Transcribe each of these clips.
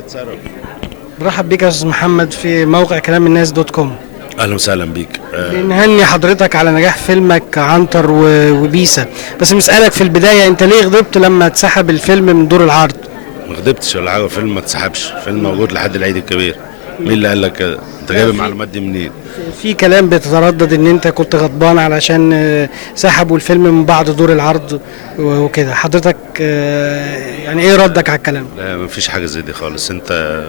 تتصرف. برحب بك يا استاذ محمد في موقع كلام الناس دوت كوم. اهلا وسهلا بيك. بنهني حضرتك على نجاح فيلمك عنتر وبيسا، بس نسألك في البداية انت ليه غضبت لما اتسحب الفيلم من دور العرض؟ ما غضبتش ولا حاجه، الفيلم ما اتسحبش، الفيلم موجود لحد العيد الكبير. مين اللي قال لك كده؟ انت جايب المعلومات دي منين؟ في كلام بيتردد ان انت كنت غضبان علشان سحبوا الفيلم من بعد دور العرض وكده، حضرتك يعني ايه ردك على الكلام؟ لا ما فيش حاجه زي دي خالص. انت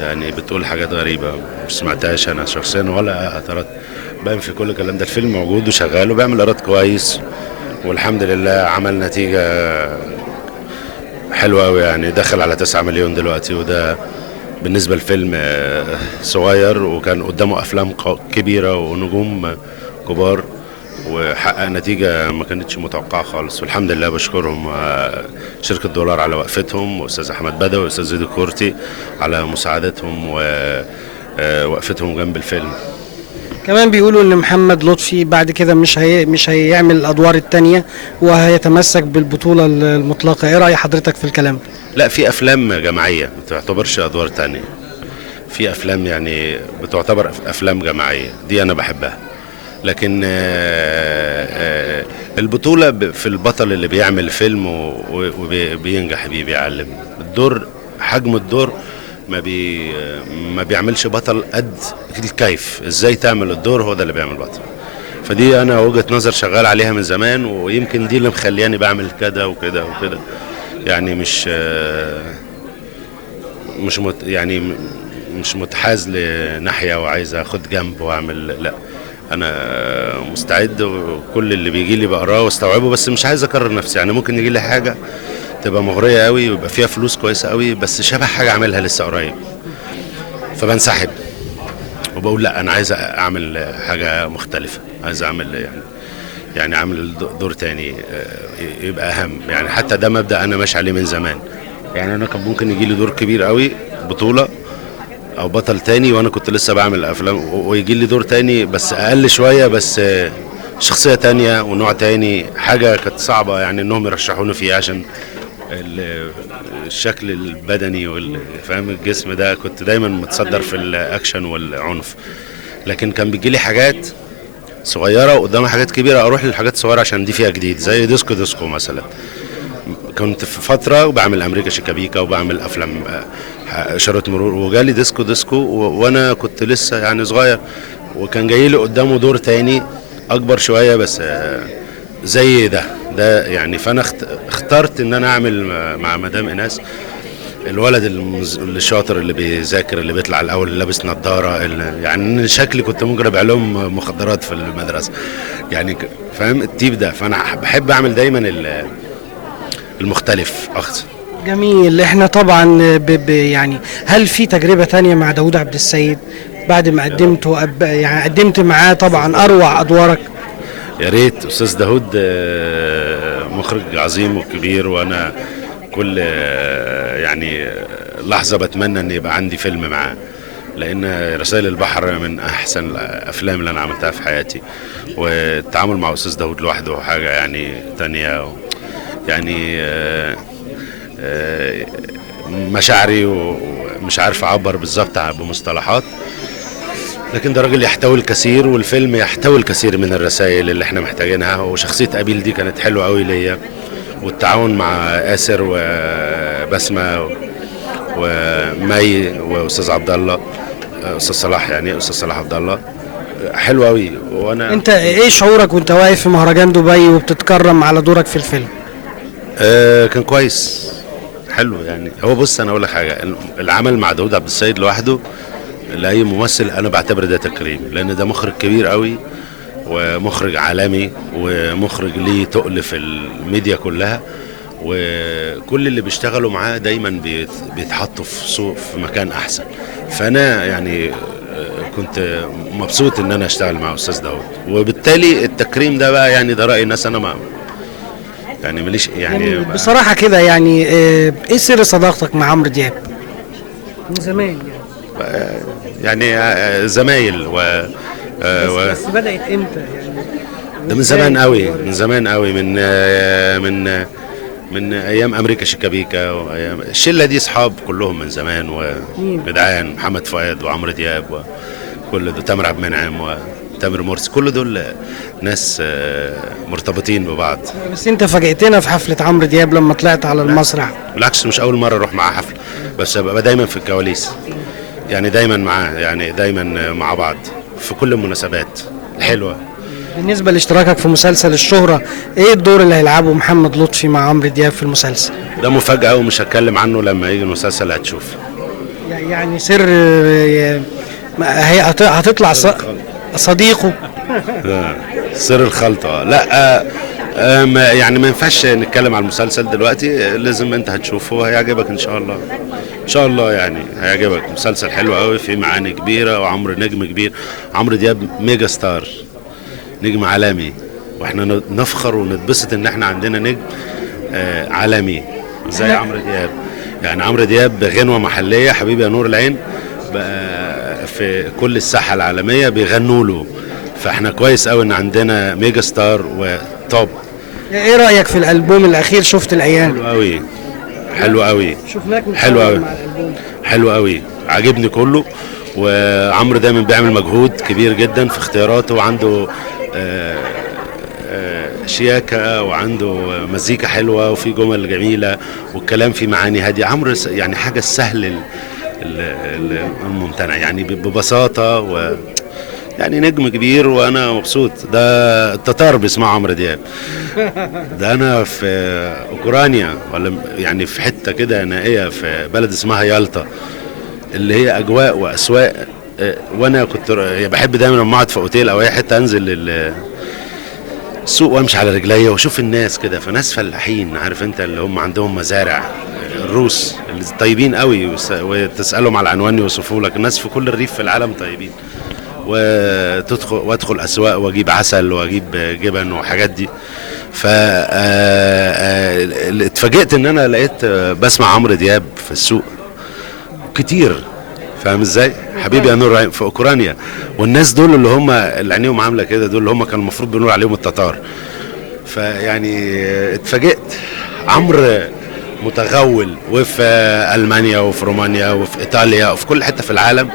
يعني بتقول حاجات غريبه مش سمعتهاش انا شخصيا ولا اعترضت. باين في كل الكلام ده الفيلم موجود وشغال وبيعمل ايراد كويس، والحمد لله عمل نتيجه حلوه قوي، يعني دخل على 9 مليون دلوقتي، وده بالنسبه لفيلم صغير وكان قدامه افلام كبيره ونجوم كبار، وحقق نتيجه ما كانتش متوقعه خالص. والحمد لله بشكرهم شركه دولار على وقفتهم، واستاذ احمد بدوي واستاذ زيد الكورتي على مساعدتهم ووقفتهم جنب الفيلم. كمان بيقولوا ان محمد لطفي بعد كده مش هيعمل الادوار التانية وهيتمسك بالبطولة المطلقة، ايه رأي حضرتك في الكلام؟ لا، في افلام جماعيه ما تعتبرش ادوار تانية، في افلام يعني بتعتبر افلام جماعيه دي انا بحبها، لكن البطوله في البطل اللي بيعمل فيلم وبينجح بيه بيعلم الدور، حجم الدور ما بيعملش بطل قد الكيف ازاي تعمل الدور، هو ده اللي بيعمل بطل. فدي انا وجهة نظر شغال عليها من زمان، ويمكن دي اللي مخلياني بعمل كده وكده وكده، يعني يعني مش متحاز لناحية وعايز اخد جنب واعمل، لا انا مستعد وكل اللي بيجي لي بقراه واستوعبه، بس مش عايز اكرر نفسي. يعني ممكن يجي لي حاجة تبقى مغرية قوي ويبقى فيها فلوس كويسة قوي بس شبه حاجة عاملها لسه قريب، فبنسحب وبقول لا انا عايز اعمل حاجة مختلفة، عايز اعمل يعني عامل دور تاني يبقى اهم. يعني حتى ده مبدأ انا ماشي عليه من زمان. يعني انا كان ممكن يجي لي دور كبير قوي بطولة او بطل تاني وانا كنت لسه بعمل افلام، ويجي لي دور تاني بس اقل شوية، بس شخصية تانية ونوع تاني، حاجة كانت صعبة يعني انهم يرشحوني فيه عشان الشكل البدني والفهم الجسم ده، كنت دايما متصدر في الاكشن والعنف، لكن كان بيجي لي حاجات صغيرة وقدامها حاجات كبيرة اروح للحاجات الصغيرة عشان دي فيها جديد، زي ديسكو مثلا. كنت في فترة بعمل امريكا شيكابيكا وبعمل افلام اشارة مرور، وجالي ديسكو وانا كنت لسه يعني صغير، وكان جاي لي قدامه دور تاني اكبر شوية بس زي ده يعني. فانا اخترت ان انا اعمل مع مدام ايناس الولد الشاطر اللي بيذاكر اللي بيطلع الاول اللي لابس نظاره، يعني شكلي كنت ممكن ابيع لهم مخدرات في المدرسه يعني، فاهم التيب ده. فانا بحب اعمل دايما المختلف اكتر. جميل. احنا طبعا يعني هل في تجربة تانية مع داوود عبد السيد بعد ما يعني قدمت معاه طبعا اروع ادوارك؟ يا ريت. استاذ داوود مخرج عظيم وكبير، وانا كل يعني لحظة بتمنى ان يبقى عندي فيلم معاه، لان رسائل البحر من احسن الافلام اللي انا عملتها في حياتي، والتعامل مع استاذ داوود لوحده حاجة يعني تانية، يعني مشاعري ومش عارف اعبر بالظبط بمصطلحات، لكن ده راجل يحتوي الكثير، والفيلم يحتوي الكثير من الرسائل اللي احنا محتاجينها. وشخصية أبيل دي كانت حلوة قوي ليا، والتعاون مع آسر وبسمة ومي واستاذ عبد الله، استاذ صلاح، يعني استاذ صلاح عبد الله، حلو قوي. وانا انت ايه شعورك وانت واقف في مهرجان دبي وبتتكرم على دورك في الفيلم؟ كان كويس حلو يعني. هو بص انا اقول لك حاجه، العمل مع داوود عبد السيد لوحده لاي ممثل انا بعتبر ده تكريم، لان ده مخرج كبير قوي ومخرج عالمي ومخرج ليه تقل في الميديا كلها، وكل اللي بيشتغلوا معاه دايما بيتحطوا في مكان احسن. فانا يعني كنت مبسوط ان انا اشتغل مع استاذ داوود، وبالتالي التكريم ده بقى يعني ده راي الناس، انا ما يعني ماليش يعني بصراحه كده يعني. ايه سر صداقتك مع عمرو دياب من زمان يعني زمايل بس بدأت امتى يعني؟ ده من زمان قوي، من من ايام امريكا شيكابيكا، وايام الشله دي اصحاب كلهم من زمان وجدعان، محمد فؤاد وعمرو دياب وكل ده، تامر عبد المنعم وتامر مرسي، كل دول ناس مرتبطين ببعض. بس انت فاجئتنا في حفله عمرو دياب لما طلعت على المسرح. بالعكس مش اول مره اروح معاه حفله، بس ببقى دايما في الكواليس، يعني دايما معاه، يعني دايما مع بعض في كل المناسبات الحلوه. بالنسبه لاشتراكك في مسلسل الشهره، ايه الدور اللي هيلعبه محمد لطفي مع عمرو دياب في المسلسل؟ ده مفاجاه ومش هتكلم عنه، لما يجي المسلسل هتشوف. يعني سر هتطلع صديقه. سر الخلطه، لا يعني ما ينفعش نتكلم على المسلسل دلوقتي، لازم انت هتشوفه وهيعجبك ان شاء الله. ان شاء الله يعني هيعجبك، مسلسل حلو قوي فيه معاني كبيره، وعمرو نجم كبير. عمرو دياب ميجا ستار، نجم عالمي، واحنا نفخر ونتبسط ان احنا عندنا نجم عالمي زي عمرو دياب. يعني عمرو دياب غنوه محليه، حبيبي يا نور العين، بقى في كل الساحه العالميه بيغنوا له، فاحنا كويس قوي ان عندنا ميجا ستار وتوب. ايه رايك في الالبوم الاخير شفت الايام؟ حلو قوي، حلو قوي، شفناك حلو قوي، مع الالبوم. حلو قوي، عاجبني كله. وعمرو دايما بيعمل مجهود كبير جدا في اختياراته، وعنده شياكة، وعنده مزيكا حلوة، وفي جمل جميلة، والكلام فيه معاني هادية. عمرو يعني حاجة السهل الممتنع، يعني ببساطة، يعني نجم كبير وانا مبسوط. ده التتار بيسمعوا عمرو دياب. ده انا في اوكرانيا، ولا يعني في حته كده نائيه في بلد اسمها يالطا، اللي هي اجواء واسواق، وانا كنت بحب دايما لما اقعد في اوتيل او اي حته انزل السوق وامشي على رجليا واشوف الناس كده، فناس فلاحين، عارف انت، اللي هم عندهم مزارع، الروس اللي طيبين قوي، وتسالهم على العنوان يوصفوا لك. الناس في كل الريف في العالم طيبين. وادخل اسواق واجيب عسل واجيب جبن وحاجات دي. اتفاجئت ان انا لقيت بسمع عمرو دياب في السوق كتير، فاهم ازاي؟ حبيبي يا نور في اوكرانيا. والناس دول اللي هم اللي عينيهم عامله كده، دول اللي هم كانوا المفروض بنقول عليهم التتار. فيعني اتفاجئت، عمرو متغول، وفي المانيا وفي رومانيا وفي ايطاليا وفي كل حته في العالم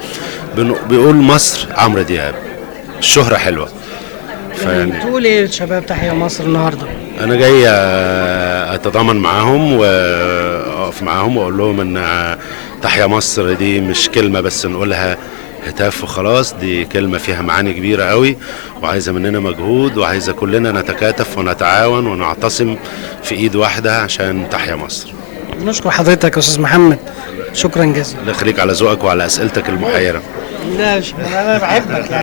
بيقول مصر عمرو دياب، الشهرة حلوة. يعني تقول ايه لشباب تحيا مصر النهارده؟ انا جاي اتضامن معاهم واقف معاهم واقول لهم ان تحيا مصر دي مش كلمة بس نقولها هتاف وخلاص، دي كلمة فيها معاني كبيرة قوي، وعايزة مننا مجهود، وعايزة كلنا نتكاتف ونتعاون ونعتصم في ايد واحدة عشان تحيا مصر. نشكر حضرتك يا استاذ محمد، شكرا جزيلا. الله يخليك على ذوقك وعلى اسئلتك المحيرة. لا انا بحبك يعني.